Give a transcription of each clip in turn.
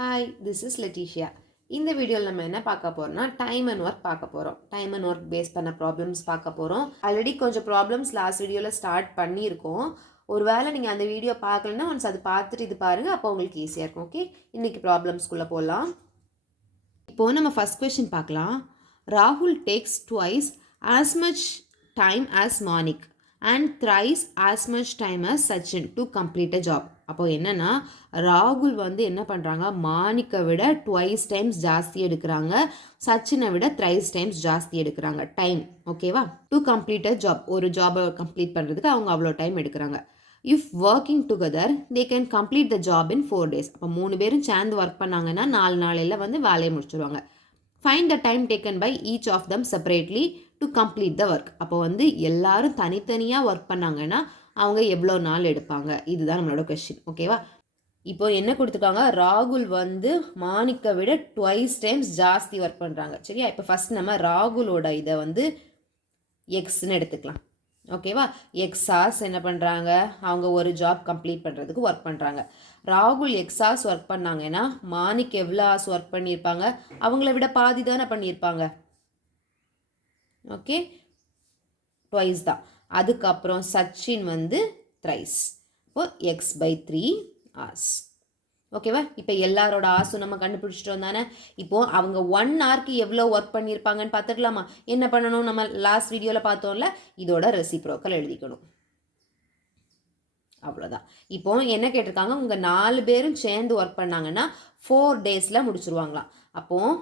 Hi, this is லெட்டிஷியா. இந்த வீடியோவில் நம்ம என்ன பார்க்க போகிறோம்னா டைம் அண்ட் ஒர்க் பார்க்க போகிறோம். டைம் அண்ட் ஒர்க் பேஸ் பண்ண ப்ராப்ளம்ஸ் பார்க்க போகிறோம். ஆல்ரெடி கொஞ்சம் ப்ராப்ளம்ஸ் லாஸ்ட் வீடியோவில் ஸ்டார்ட் பண்ணியிருக்கோம். ஒரு வேளை நீங்கள் அந்த வீடியோ பார்க்கலன்னா ஒன்ஸ் அது பார்த்துட்டு இது பாருங்கள், அப்போ உங்களுக்கு ஈஸியாக இருக்கும். ஓகே, இன்றைக்கி ப்ராப்ளம்ஸ்குள்ளே போகலாம். இப்போது நம்ம ஃபஸ்ட் கொஷின் பார்க்கலாம். ராகுல் takes twice as much time as Manik and thrice as much time as Sachin to complete a job. அப்போது என்னென்னா ராகுல் வந்து என்ன பண்ணுறாங்க, மானிக்கை விட ட்வைஸ் டைம்ஸ் ஜாஸ்தி எடுக்கிறாங்க, சச்சினை விட த்ரைஸ் டைம்ஸ் ஜாஸ்தி எடுக்கிறாங்க டைம். ஓகேவா? டு கம்ப்ளீட் அ ஜாப், ஒரு ஜாபை கம்ப்ளீட் பண்ணுறதுக்கு அவங்க அவ்வளோ டைம் எடுக்கிறாங்க. If working together they can complete the job in 4 days. அப்போ 3 பேரும் சேர்ந்து ஒர்க் பண்ணாங்கன்னா 4 நாளையில் வந்து வேலையை முடிச்சிருவாங்க. Find the time taken by each of them separately to complete the work. அப்போ வந்து எல்லாரும் தனித்தனியாக ஒர்க் பண்ணாங்கன்னா அவங்க எவ்வளோ நாள் எடுப்பாங்க, இதுதான் நம்மளோட கொஸ்டின். ஓகேவா? இப்போ என்ன கொடுத்துருக்காங்க, ராகுல் வந்து மானிக்கை விட ட்வைஸ் டைம்ஸ் ஜாஸ்தி ஒர்க் பண்ணுறாங்க. சரியா? இப்போ ஃபஸ்ட் நம்ம ராகுலோட இதை வந்து எக்ஸ்ன்னு எடுத்துக்கலாம். ஓகேவா? எக்ஸாஸ் என்ன பண்ணுறாங்க, அவங்க ஒரு ஜாப் கம்ப்ளீட் பண்ணுறதுக்கு ஒர்க் பண்ணுறாங்க. ராகுல் எக்ஸாஸ் ஒர்க் பண்ணாங்கன்னா மானிக் எவ்வளோ ஆஸ் ஒர்க் பண்ணியிருப்பாங்க, அவங்கள விட பாதி தானே பண்ணியிருப்பாங்க. ஓகே, ட்வைஸ் தான். அதுக்கப்புறம் சச்சின் வந்து த்ரைஸ். இப்போ x/3 hours. ஓகேவா? இப்போ எல்லாரோட ஆசும் நம்ம கண்டுபிடிச்சிட்டோம் தானே. இப்போது அவங்க 1 hourக்கு எவ்வளோ ஒர்க் பண்ணியிருப்பாங்கன்னு பார்த்துக்கலாமா? என்ன பண்ணணும், நம்ம லாஸ்ட் வீடியோவில் பார்த்தோம்ல, இதோட ரெசிப்ரோக்கல் எழுதிக்கணும். அவ்வளோதான். இப்போ என்ன கேட்டிருக்காங்க, உங்கள் 4 பேரும் சேர்ந்து ஒர்க் பண்ணாங்கன்னா 4 daysல முடிச்சுருவாங்களாம். அப்போது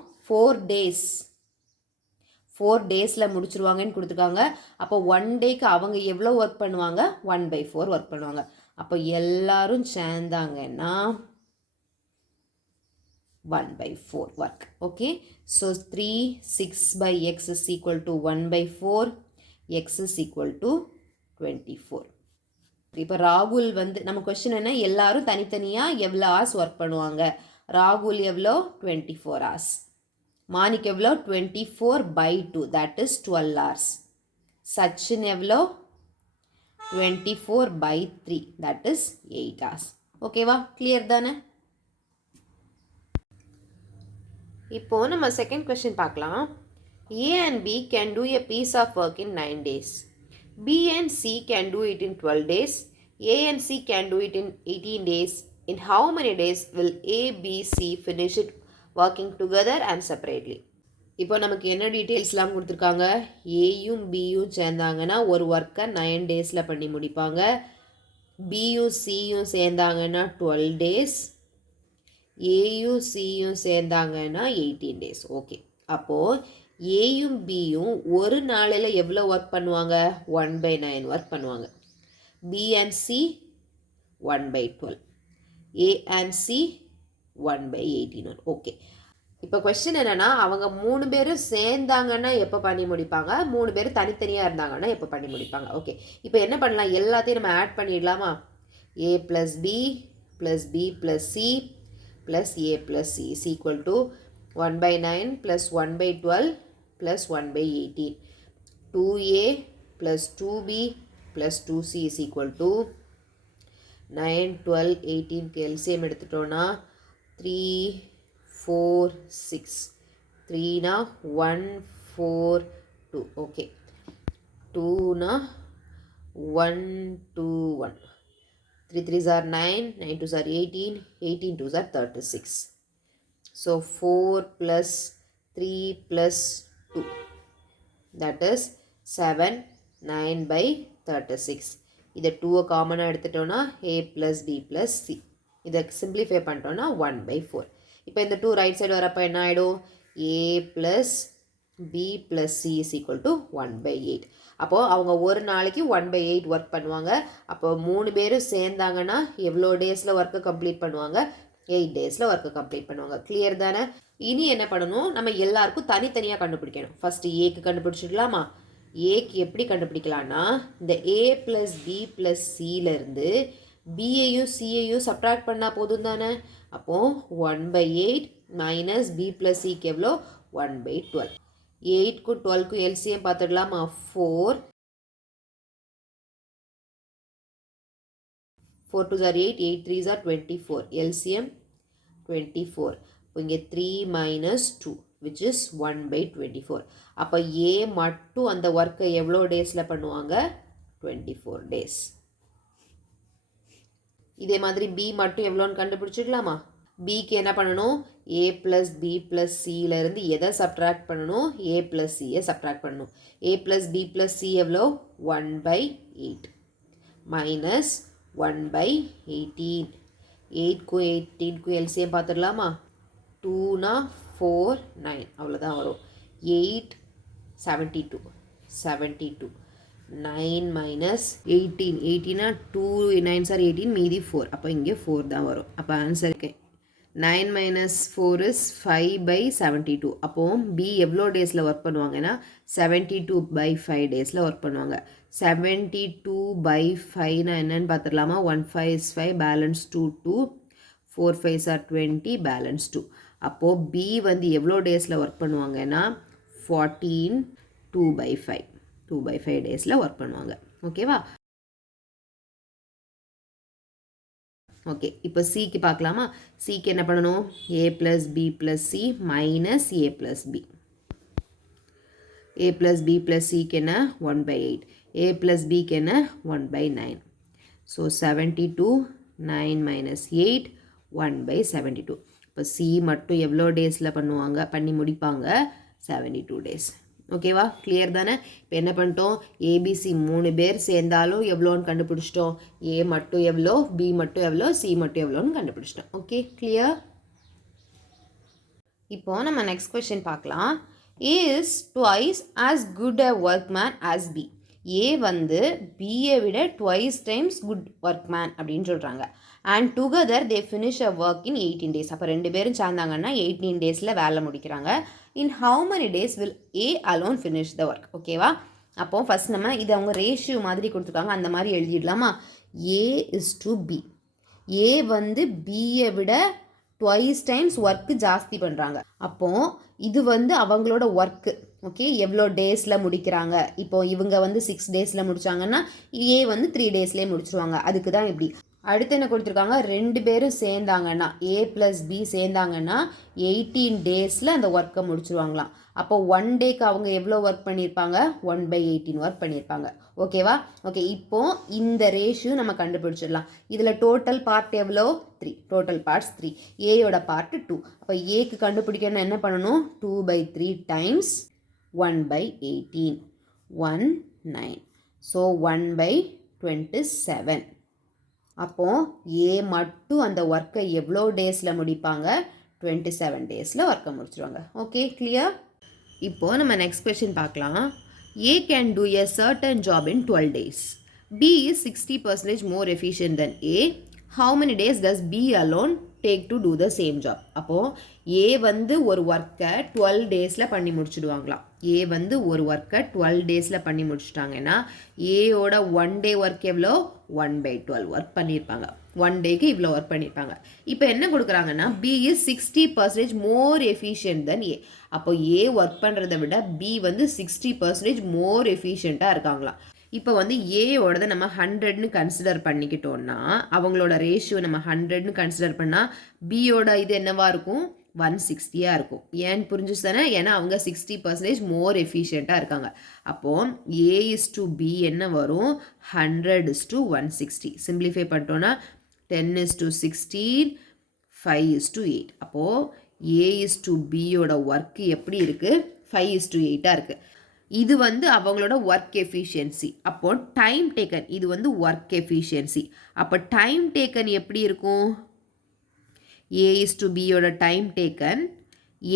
4 daysல முடிச்சிருவாங்கன்னு கொடுத்துருக்காங்க. அப்போ 1 dayக்கு அவங்க எவ்வளோ ஒர்க் பண்ணுவாங்க, 1/4 ஒர்க் பண்ணுவாங்க. அப்போ எல்லாரும் சேர்ந்தாங்கன்னா 1/4 work. Okay, so 3 6/x is equal to 1/4, x is equal to 24. இப்போ ராகுல் வந்து நம்ம கொஸ்டின் என்ன, எல்லாரும் தனித்தனியாக எவ்வளோ hours ஒர்க் பண்ணுவாங்க. ராகுல் எவ்வளோ, 24 hours. மானிக் எவ்வளோ, 24/2, that is 12 hours. சச்சின் எவ்வளோ, 24/3, that is 8 hours. ஓகேவா? கிளியர் தானே? இப்போ நம்ம செகண்ட் கொஸ்டின் பார்க்கலாம். A and B can do a piece of work in 9 days. B and C can do it in 12 days. A and C can do it in 18 days. In how many days will A, B, C finish it working together and separately? இப்போ நமக்கு என்ன டீட்டெயில்ஸ்லாம் கொடுத்துருக்காங்க, ஏயும் பியும் சேர்ந்தாங்கன்னா ஒரு ஒர்க்கை 9 daysல பண்ணி முடிப்பாங்க. பியும் சியும் சேர்ந்தாங்கன்னா 12 days. ஏயும் சியும் சேர்ந்தாங்கன்னா 18 days. ஓகே, அப்போது ஏயும் பியும் ஒரு நாளில் எவ்வளோ ஒர்க் பண்ணுவாங்க, 1/9 ஒர்க் பண்ணுவாங்க. B and C 1/12, A and C 1/18. Okay, இப்போ கொஸ்டின் என்னென்னா, அவங்க 3 பேரும் சேர்ந்தாங்கன்னா எப்போ பண்ணி முடிப்பாங்க, 3 பேரும் தனித்தனியாக இருந்தாங்கன்னா எப்போ பண்ணி முடிப்பாங்க. ஓகே, இப்போ என்ன பண்ணலாம், எல்லாத்தையும் நம்ம ஆட் பண்ணிடலாமா. A + B + B + C + A + C is equal to 1/9 + 1/12 + 1/18. 2A + 2B + 2C is equal to 9, 12, 18 LCM எடுத்துட்டோன்னா 3, 4, 6. 3 1, 4, 2. Okay, 2 1, 2, 1. 3 3s are 9, 9 2s are 18, 18 2s are 36. So 4 plus 3 plus 2, that is 7, 9/36. இதை 2 காமனாக எடுத்துட்டோன்னா A + B + C. இதை simplify பண்ணிட்டோன்னா 1/4. இப்போ இந்த 2 right side வரப்போ என்ன ஆகிடும், A + B + C is equal to 1/8. அப்போது அவங்க ஒரு நாளைக்கு 1/8 ஒர்க் பண்ணுவாங்க. அப்போ 3 பேரும் சேர்ந்தாங்கன்னா எவ்வளோ டேஸில் ஒர்க்கை கம்ப்ளீட் பண்ணுவாங்க, 8 daysல ஒர்க்கை கம்ப்ளீட் பண்ணுவாங்க. கிளியர் தானே? இனி என்ன பண்ணணும், நம்ம எல்லாருக்கும் தனித்தனியாக கண்டுபிடிக்கணும். ஃபஸ்ட்டு ஏக்கு கண்டுபிடிச்சிடலாமா. ஏக்கு எப்படி கண்டுபிடிக்கலான்னா, இந்த A + B + Cலேருந்து பியையும் சியையும் சப்ட்ராக்ட் பண்ணால் போதும் தானே. அப்போது 1/8 மைனஸ் B + Cக்கு எவ்வளோ, 1/12. 8க்கும் 12க்கும் LCM பார்த்துடலாமா. 4 4 2s are 8, 8 3s are 24. LCM 24. இப்போ இங்கே 3 minus 2 which is 1/24. அப்போ A மட்டும் அந்த ஒர்க்கை எவ்வளோ டேஸில் பண்ணுவாங்க? 24 days. இதே மாதிரி B மட்டும் எவ்வளோன்னு கண்டுபிடிச்சிக்கலாமா? Bக்கு என்ன பண்ணணும்? A plus B plus Cலேருந்து எதை சப்ட்ராக்ட் பண்ணணும்? A plus Cயை சப்ட்ராக்ட் பண்ணணும். A plus B plus C எவ்வளோ? 1/8 minus 1/18. 8க்கும் 18க்கும் LCM பார்த்துடலாமா? 2 4 9 அவ்வளோதான் வரும். 8 72 72 9 minus 18 18 2 9s are 18 மீதி 4 அப்போ இங்கே 4 தான் வரும். அப்போ ஆன்சருக்கு 9 minus 4 is 5/72. அப்போ B எவ்வளோ டேஸில் ஒர்க் பண்ணுவாங்கன்னா 72/5 டேஸில் ஒர்க் பண்ணுவாங்க. 72/5 என்னன்னு பார்த்துடலாமா? 1 5 is 5 balance 2 2 4 5s are 20 balance 2. அப்போது B வந்து எவ்வளோ டேஸில் ஒர்க் பண்ணுவாங்கன்னா 14 2/5 2/5 டேஸில் ஒர்க் பண்ணுவாங்க. ஓகேவா? ஓகே, இப்போ சிக்கு பார்க்கலாமா? சிக்கு என்ன பண்ணணும்? A plus B plus C minus A plus B. A plus B plus Cக்கு என்ன? 1/8. A plus Bக்கு என்ன? 1/9. So 72 9 minus 8 1/72. இப்போ C மட்டும் எவ்வளோ டேஸில் பண்ணி முடிப்பாங்க? 72 டேஸ். ஓகேவா? கிளியர் தானே? இப்போ என்ன பண்ணிட்டோம்? ஏபிசி 3 பேர் சேர்ந்தாலும் எவ்வளோன்னு கண்டுபிடிச்சிட்டோம். A மட்டும் எவ்வளோ, B மட்டும் எவ்வளோ, C மட்டும் எவ்வளோன்னு கண்டுபிடிச்சிட்டோம். Okay, clear? இப்போ நம்ம நெக்ஸ்ட் கொஸ்டின் பார்க்கலாம். A is twice as good a workman as B. A வந்து Bயை விட twice times good workman அப்படின்னு சொல்கிறாங்க. And together they finish a work in 18 days. அப்போ 2 பேரும் சேர்ந்தாங்கன்னா 18 daysல வேலை முடிக்கிறாங்க. In how many days will A alone finish the work? ஓகேவா? அப்போது ஃபஸ்ட் நம்ம இது அவங்க ரேஷியோ மாதிரி கொடுத்துருக்காங்க, அந்த மாதிரி எழுதிடலாமா? A is to B. A வந்து Bயை விட ட்வைஸ் டைம்ஸ் ஒர்க்கு ஜாஸ்தி பண்ணுறாங்க. அப்போது இது வந்து அவங்களோட ஒர்க்கு. ஓகே, எவ்வளோ டேஸில் முடிக்கிறாங்க? இப்போது இவங்க வந்து 6 டேஸில் முடித்தாங்கன்னா A வந்து 3 டேஸ்லேயே முடிச்சிருவாங்க. அதுக்கு தான் இப்படி. அடுத்து என்ன கொடுத்துருக்காங்க? 2 பேரும் சேர்ந்தாங்கன்னா A plus B சேர்ந்தாங்கன்னா 18 டேஸில் அந்த ஒர்க்கை முடிச்சிருவாங்களாம். அப்போ 1 டேக்கு அவங்க எவ்வளோ ஒர்க் பண்ணியிருப்பாங்க? 1/18 ஒர்க் பண்ணியிருப்பாங்க. ஓகேவா? ஓகே, இப்போது இந்த ரேஷியோ நம்ம கண்டுபிடிச்சிடலாம். இதில் டோட்டல் பார்ட் எவ்வளோ? 3. Total parts 3. ஏயோட பார்ட்டு 2. அப்போ ஏக்கு கண்டுபிடிக்கணும்னா என்ன பண்ணணும்? 2/3 டைம்ஸ் 1/18 19. ஸோ 1/27. அப்போது A மட்டும் அந்த ஒர்க்கை எவ்வளோ டேஸில் முடிப்பாங்க? 27 டேஸில் ஒர்க்கை முடிச்சிருவாங்க. Okay, clear? இப்போது நம்ம நெக்ஸ்ட் கொஸ்டின் பார்க்கலாம். A can do a certain job in 12 days. B is 60% more efficient than A. How many days does B alone take to do the same job? அப்போது A வந்து ஒரு ஒர்க்கை 12 டேஸில் பண்ணி முடிச்சுடுவாங்களாம். A வந்து ஒரு ஒர்க்கை 12 டேஸில் பண்ணி முடிச்சுட்டாங்கன்னா ஏயோட 1 டே ஒர்க் எவ்வளோ? 1/12 ஒர்க் பண்ணியிருப்பாங்க. 1 டேக்கு இவ்வளோ ஒர்க் பண்ணியிருப்பாங்க. இப்போ என்ன கொடுக்குறாங்கன்னா B is 60% more efficient than A. அப்போ A ஒர்க் பண்ணுறதை விட B வந்து 60% மோர் எஃபிஷியண்ட்டாக இருக்காங்களாம். இப்போ வந்து ஏயோடதை நம்ம 100ன்னு கன்சிடர் பண்ணிக்கிட்டோன்னா அவங்களோட ரேஷியோ நம்ம 100ன்னு கன்சிடர் பண்ணால் பியோட இது என்னவாக இருக்கும்? 160 இருக்கும். ஏன்னு புரிஞ்சுச்சு தானே? ஏன்னா அவங்க 60% மோர் எஃபிஷியண்ட்டாக இருக்காங்க. அப்போது A is to B என்ன வரும்? 100 is to 160. சிம்பிளிஃபை பண்ணிட்டோன்னா 10 is to 16 5 is to 8. அப்போது A is to Bயோட ஒர்க்கு எப்படி இருக்குது? 5 is to 8 இருக்குது. இது வந்து அவங்களோட ஒர்க் எஃபிஷியன்சி. அப்போ டைம் டேக்கன் இது வந்து ஒர்க் எஃபிஷியன்சி. அப்போ டைம் டேக்கன் எப்படி இருக்கும்? A is to Bயோட டைம் டேக்கன்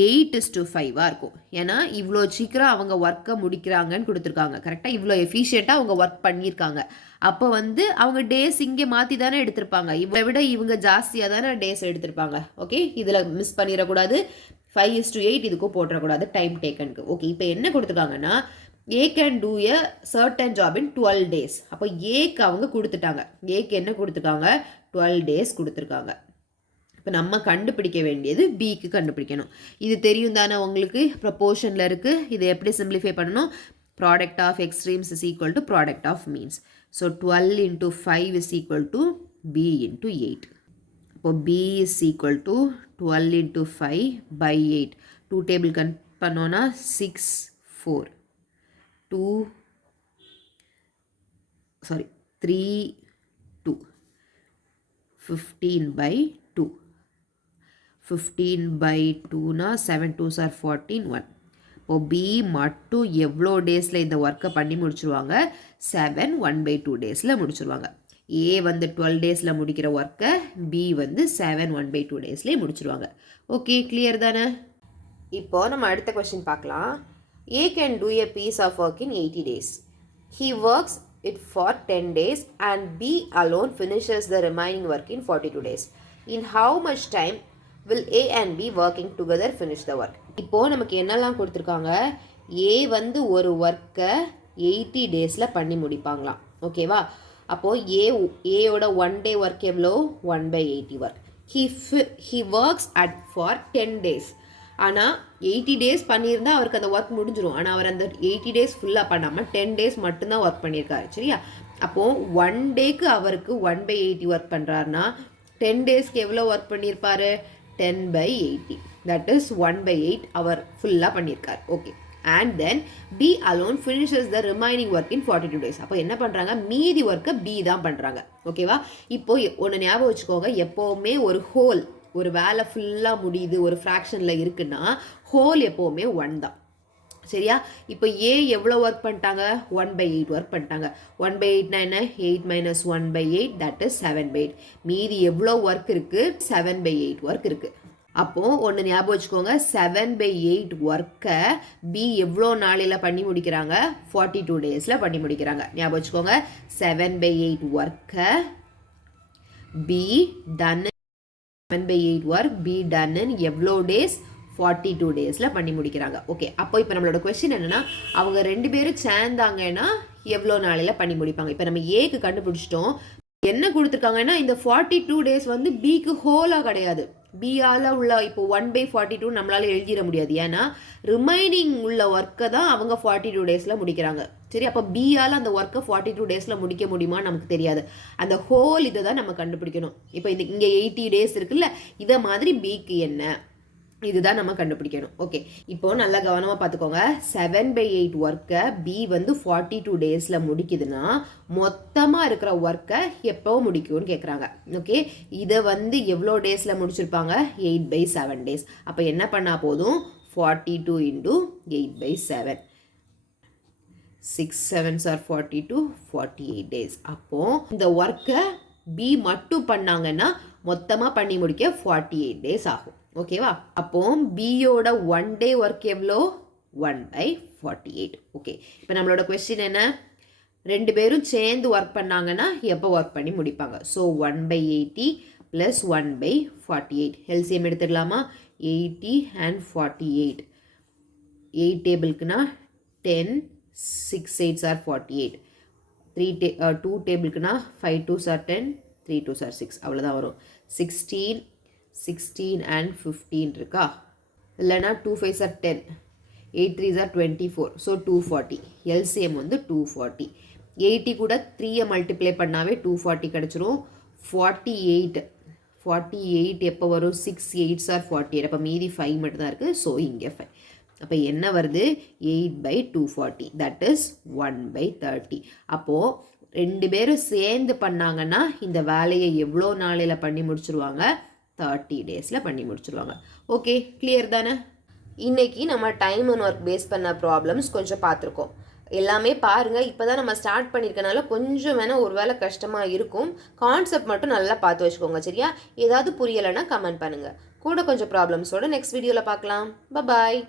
8 is to 5 இருக்கும். ஏன்னா இவ்வளோ சீக்கிரம் அவங்க ஒர்க்கை முடிக்கிறாங்கன்னு கொடுத்துருக்காங்க. கரெக்டாக இவ்வளோ எஃபிஷியண்ட்டாக அவங்க ஒர்க் பண்ணியிருக்காங்க. அப்போ வந்து அவங்க டேஸ் இங்கே மாற்றி தானே எடுத்திருப்பாங்க. இவரை விட இவங்க ஜாஸ்தியாக தானே டேஸ் எடுத்திருப்பாங்க. ஓகே, இதில் மிஸ் பண்ணிடக்கூடாது. 5 is to 8 இதுக்கும் போட்டுறக்கூடாது டைம் டேக்கனுக்கு. ஓகே, இப்போ என்ன கொடுத்துருக்காங்கன்னா A can do a certain job in 12 days. அப்போ ஏக்கு அவங்க கொடுத்துட்டாங்க. ஏக்கு என்ன கொடுத்துருக்காங்க? 12 டேஸ் கொடுத்துருக்காங்க. இப்போ நம்ம கண்டுபிடிக்க வேண்டியது பிக்கு கண்டுபிடிக்கணும். இது தெரியும் தானே உங்களுக்கு? ப்ரொபோர்ஷனில் இருக்குது. இதை எப்படி சிம்பிளிஃபை பண்ணணும்? Product of extremes is equal to product of means. So 12 into 5 is equal to B into 8. இப்போ B is equal to 12 into 5 by 8. 2 table cut பண்ணோன்னா 6 4 2 3 2 15 by 2. 15 by 2 னா 7 2s are 14 1. இப்போ பி மட்டும் எவ்வளோ டேஸில் இந்த ஒர்க்கை பண்ணி முடிச்சுருவாங்க? 7 1/2 டேஸில் முடிச்சுருவாங்க. ஏ வந்து 12 டேஸில் முடிக்கிற ஒர்க்கை பி வந்து 7 1/2 டேஸ்லேயே முடிச்சுருவாங்க. ஓகே, கிளியர் தானே? இப்போ நம்ம அடுத்த கொஸ்டின் பார்க்கலாம். A can do a piece of work in 80 days. He works it for 10 days and B alone finishes the remaining work in 42 days. In how much time will A and B working together finish the work? இப்போ நமக்கு என்னெல்லாம் கொடுத்துருக்காங்க? A வந்து ஒரு ஒர்க்கை 80 டேஸில் பண்ணி முடிப்பாங்களாம். ஓகேவா? அப்போது ஏயோட 1 day ஒர்க் எவ்வளோ? 1/80 work. He works for 10 days. ஆனால் 80 டேஸ் பண்ணியிருந்தால் அவருக்கு அந்த ஒர்க் முடிஞ்சிடும். ஆனால் அவர் அந்த 80 டேஸ் ஃபுல்லாக பண்ணாமல் 10 டேஸ் மட்டும்தான் ஒர்க் பண்ணியிருக்காரு. சரியா? அப்போது 1 டேக்கு அவருக்கு 1/80 ஒர்க் பண்ணுறாருனா 10 டேஸ்க்கு எவ்வளோ ஒர்க் பண்ணியிருப்பார்? 10/80. தட் இஸ் 1/8 அவர் ஃபுல்லாக பண்ணியிருக்கார். Okay. And then B alone finishes the remaining work in 42 days. அப்போ என்ன பண்ணுறாங்க? மீதி ஒர்க்கை பி தான் பண்ணுறாங்க. ஓகேவா? இப்போது ஒன்று ஞாபகம் வச்சுக்கோங்க, எப்போவுமே ஒரு வேலை ஃபுல்லாக முடியுது, ஒரு ஃப்ராக்ஷனில் இருக்குன்னா ஹோல் எப்போவுமே 1 தான். சரியா? இப்போ ஏ எவ்வளோ ஒர்க் பண்ணிட்டாங்க? 1/8 ஒர்க் பண்ணிட்டாங்க. 1/8னா என்ன? 8 minus 1/8 தட் இஸ் 7/8. மீதி எவ்வளோ ஒர்க் இருக்குது? 7/8 ஒர்க் இருக்குது. அப்போது ஒன்று ஞாபகம் வச்சுக்கோங்க, 7/8 ஒர்க்கை பி எவ்வளோ நாளையில் பண்ணி முடிக்கிறாங்க? 42 டேஸில் பண்ணி முடிக்கிறாங்க. ஞாபகம் வச்சுக்கோங்க, 7/8 ஒர்க்கை be done 7/8 work be done in எவ்வளோ டேஸ்? 42 டேஸில் பண்ணி முடிக்கிறாங்க. ஓகே. அப்போ இப்போ நம்மளோட கொஸ்டின் என்னென்னா, அவங்க 2 பேரும் சேர்ந்தாங்கன்னா எவ்வளோ நாளையில் பண்ணி முடிப்பாங்க? இப்போ நம்ம ஏக்கு கண்டுபிடிச்சிட்டோம். என்ன கொடுத்துருக்காங்கன்னா, இந்த 42 டேஸ் வந்து பிக்கு ஹோலாக கிடையாது. பியால் உள்ள இப்போ 1/42 நம்மளால் எழுதிட முடியாது. ஏன்னா ரிமைனிங் உள்ள ஒர்க்கை தான் அவங்க 42 டேஸில் முடிக்கிறாங்க. சரி, அப்போ பியால் அந்த ஒர்க்கை 42 டேஸில் முடிக்க முடியுமா? நமக்கு தெரியாது. அந்த ஹோல் இதை தான் நம்ம கண்டுபிடிக்கணும். இப்போ இங்கே 80 டேஸ் இருக்குல்ல, இதை மாதிரி பிக்கு என்ன, இதுதான் நம்ம கண்டுபிடிக்கணும். ஓகே. இப்போது நல்லா கவனமாக பார்த்துக்கோங்க. 7/8 ஒர்க்கை பி வந்து 42 டேஸில் முடிக்குதுன்னா மொத்தமாக இருக்கிற ஒர்க்கை எப்போ முடிக்கும்னு கேட்குறாங்க. ஓகே. இதை வந்து எவ்வளோ டேஸில் முடிச்சிருப்பாங்க? 8/7 டேஸ். அப்போ என்ன பண்ணால் போதும்? 42 into 8/7. 6 7s are 42, 48 days. அப்போது இந்த ஒர்க்கை பி மட்டும் பண்ணாங்கன்னா மொத்தமாக பண்ணி முடிக்க 48 டேஸ் ஆகும். ஓகேவா? அப்போ பியோட 1 day ஒர்க் எவ்வளோ? 1/48. ஓகே. இப்போ நம்மளோட கொஸ்டின் என்ன? 2 பேரும் சேர்ந்து ஒர்க் பண்ணாங்கன்னா எப்போ ஒர்க் பண்ணி முடிப்பாங்க? ஸோ 1/80 + 1/48. எல்சிஎம் எடுத்துடலாமா? 80 and 48. 8 டேபிளுக்குனா 10, 6 8s are 48. 2 டேபிளுக்குனா 5 2s are 10, 3 2s are 6. அவ்வளோதான் வரும். 16 and 15 இருக்கா? இல்லைனா 2 5s are 10, 8 3s are 24. So 240. LCM வந்து 240. 80 கூட 3 மல்டிப்ளை பண்ணாவே 240 கிடச்சிரும். 48 எப்போ வரும்? 6 8s are 48. அப்போ மீதி 5 மட்டும் தான் இருக்குது. ஸோ இங்கே 5. அப்போ என்ன வருது? 8/240. That is 1/30. அப்போது 2 பேரும் சேர்ந்து பண்ணாங்கன்னா இந்த வேலையை எவ்வளோ நாளையில் பண்ணி முடிச்சுருவாங்க? 30 டேஸில் பண்ணி முடிச்சுருவாங்க. ஓகே, கிளியர் தானே? இன்றைக்கி நம்ம டைம் அண்ட் ஒர்க் பேஸ் பண்ண ப்ராப்ளம்ஸ் கொஞ்சம் பார்த்துருக்கோம். எல்லாமே பாருங்கள். இப்போ தான் நம்ம ஸ்டார்ட் பண்ணியிருக்கனால கொஞ்சம் வேணால் ஒரு வேளை கஷ்டமாக இருக்கும். கான்செப்ட் மட்டும் நல்லா பார்த்து வச்சுக்கோங்க. சரியா? ஏதாவது புரியலைன்னா கமெண்ட் பண்ணுங்கள். கூட கொஞ்சம் ப்ராப்ளம்ஸோட நெக்ஸ்ட் வீடியோவில் பார்க்கலாம். பாய்.